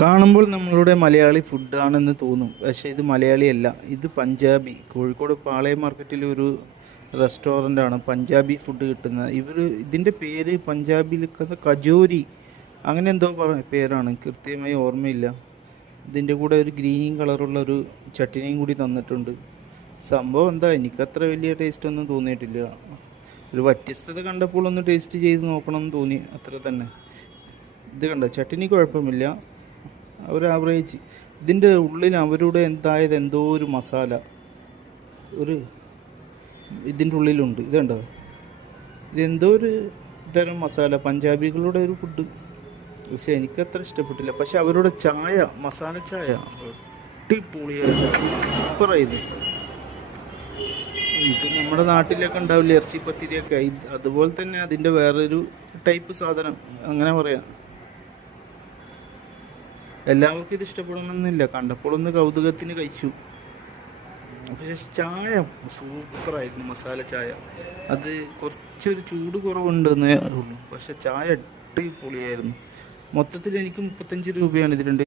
കാണുമ്പോൾ നമ്മളുടെ മലയാളി ഫുഡാണെന്ന് തോന്നും. പക്ഷേ ഇത് മലയാളിയല്ല. ഇത് പഞ്ചാബി. കോഴിക്കോട് പാളയം മാർക്കറ്റിൽ ഒരു റെസ്റ്റോറന്റാണ് പഞ്ചാബി ഫുഡ് കിട്ടുന്നത്. ഇവർ ഇതിന്റെ പേര് പഞ്ചാബിൽ കജോരി. അങ്ങനെ എന്തോ പറ പേരാണ്. കൃത്യമായി ഓർമ്മയില്ല. ഇതിന്റെ കൂടെ ഒരു ഗ്രീൻ കളറുള്ള ഒരു ചട്ടിനിയും കൂടി തന്നിട്ടുണ്ട്. സംഭവം എന്താ? എനിക്കത്ര വലിയ ടേസ്റ്റ് ഒന്നും തോന്നിയിട്ടില്ല. ഒരു വ്യത്യസ്തത കണ്ടപ്പോൾ ഒന്ന് ടേസ്റ്റ് ചെയ്ത് നോക്കണം എന്ന് തോന്നി. അത്ര തന്നെ. ഇത് കണ്ട? ചട്ടിനി കുഴപ്പമില്ല. ഒരു ആവറേജ് ഇതിന്റെ ഉള്ളിൽ അവരുടെ എന്തായത് എന്തോ ഒരു മസാല. ഒരു ഇതിന്റെ ഉള്ളിലുണ്ട്. ഇത് കണ്ടോ? ഇതെന്തോ ഒരു തരം മസാല. പഞ്ചാബികളുടെ ഒരു ഫുഡ് പക്ഷെ എനിക്കത്ര ഇഷ്ടപ്പെട്ടില്ല. പക്ഷെ അവരുടെ ചായ മസാല ചായ ഇത് നമ്മുടെ നാട്ടിലൊക്കെ ഉണ്ടാവില്ല? ഇറച്ചി പത്തിരിയൊക്കെ അതുപോലെ തന്നെ അതിന്റെ വേറൊരു ടൈപ്പ് സാധനം. അങ്ങനെ പറയാം. എല്ലാവർക്കും ഇത് ഇഷ്ടപ്പെടണമെന്നില്ല. കണ്ടപ്പോൾ ഒന്ന് കൗതുകത്തിന് കഴിച്ചു. പക്ഷേ ചായ. സൂപ്പറായിരുന്നു മസാല ചായ. അത് കുറച്ചൊരു ചൂട് കുറവുണ്ടെന്നേ ഉള്ളൂ. പക്ഷേ ചായ അടിപൊളിയായിരുന്നു. മൊത്തത്തിൽ എനിക്ക് മുപ്പത്തഞ്ച് രൂപയാണ് ഇതിലുണ്ട്.